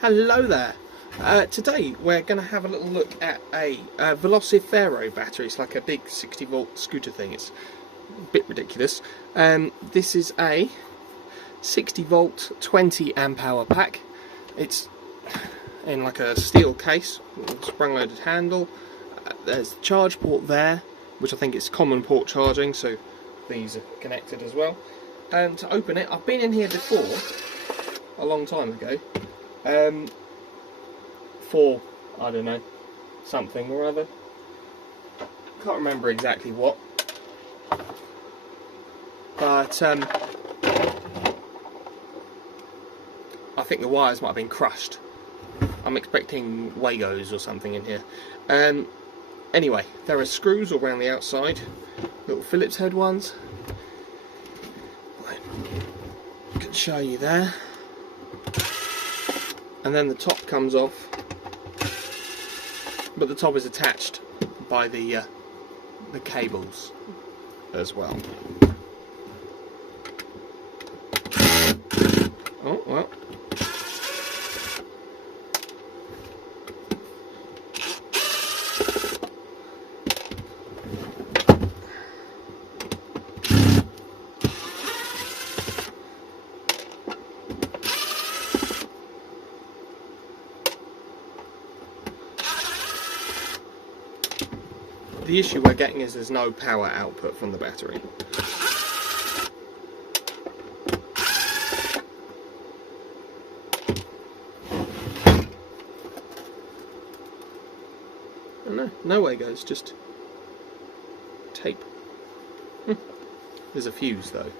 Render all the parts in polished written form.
Hello there. Today we're going to have a little look at a Velicifero battery. It's like a big 60 volt scooter thing. It's a bit ridiculous. This is a 60 volt 20 amp hour pack. It's in like a steel case with a sprung loaded handle. There's the charge port there, which I think is common port charging, so these are connected as well. To open it, I've been in here before a long time ago. For, I don't know, something or other. Can't remember exactly what. But I think the wires might have been crushed. I'm expecting Wagos or something in here. Anyway, there are screws all around the outside, little Phillips head ones. I can show you there. And then the top comes off, but the top is attached by the cables as well. Oh well. The issue we're getting is there's no power output from the battery. Oh no way goes, just tape. There's a fuse though.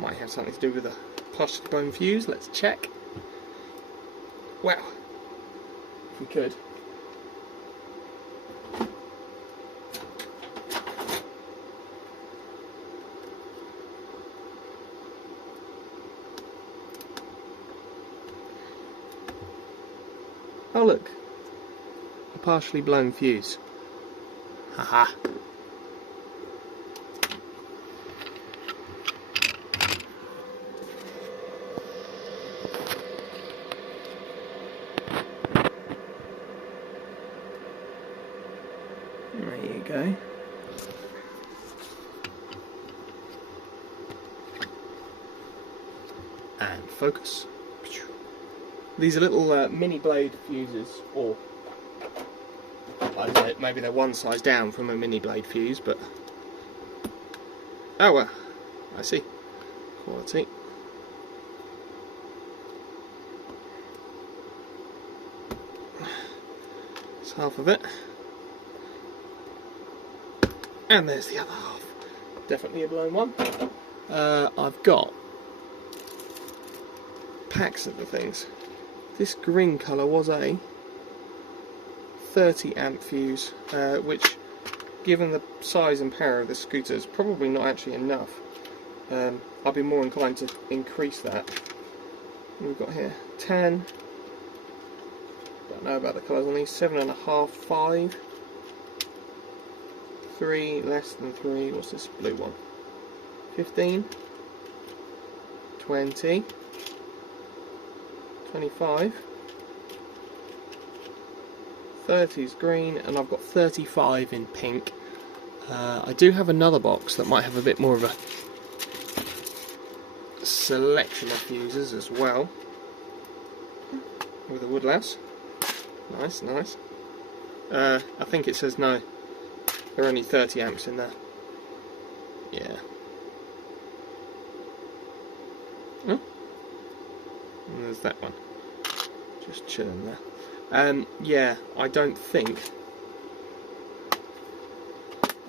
Might have something to do with a plastic bone fuse, let's check. Wow, if we could. Oh look, a partially blown fuse. Haha. There you go. And focus. These are little mini blade fuses, or I don't know, maybe they're one size down from a mini blade fuse, but oh well, I see. Quality. That's half of it. And there's the other half. Definitely a blown one. I've got packs of the things. This green colour was a 30 amp fuse, which, given the size and power of the scooter, is probably not actually enough. I'd be more inclined to increase that. We've got here 10, don't know about the colours on these, 7.5, 5, 3, less than 3, what's this blue one? 15, 20, 25, 30 is green, and I've got 35 in pink. I do have another box that might have a bit more of a selection of fuses as well, with a wood louse. Nice, nice. I think it says no, there are only 30 amps in there. Yeah. Oh. And there's that one, just chilling there. Yeah, I don't think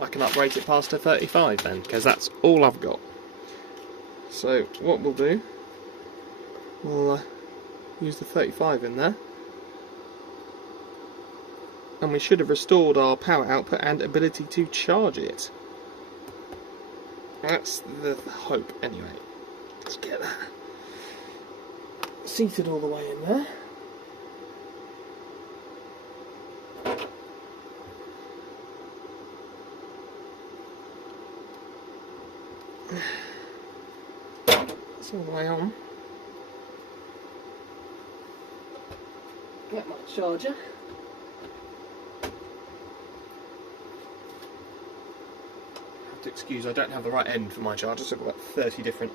I can uprate it past a 35 then, because that's all I've got. So what we'll do, we'll use the 35 in there, and we should have restored our power output and ability to charge it. That's the hope anyway. Let's get that seated all the way in there. It's all the way on. get my charger. Have to excuse, I don't have the right end for my charger, so I've got about 30 different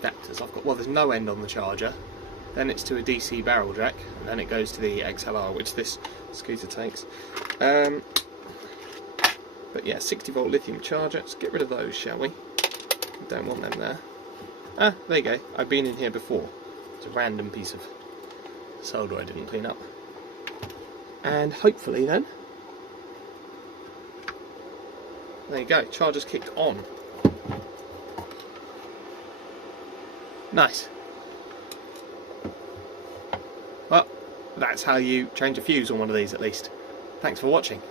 adapters. Well, there's no end on the charger, then it's to a DC barrel jack, and then it goes to the XLR, which this scooter takes. But yeah, 60 volt lithium charger. Let's get rid of those, shall we? Don't want them there. Ah, there you go. I've been in here before. It's a random piece of solder I didn't clean up. And hopefully then, there you go, charger's kicked on. Nice. Well, that's how you change a fuse on one of these at least. Thanks for watching.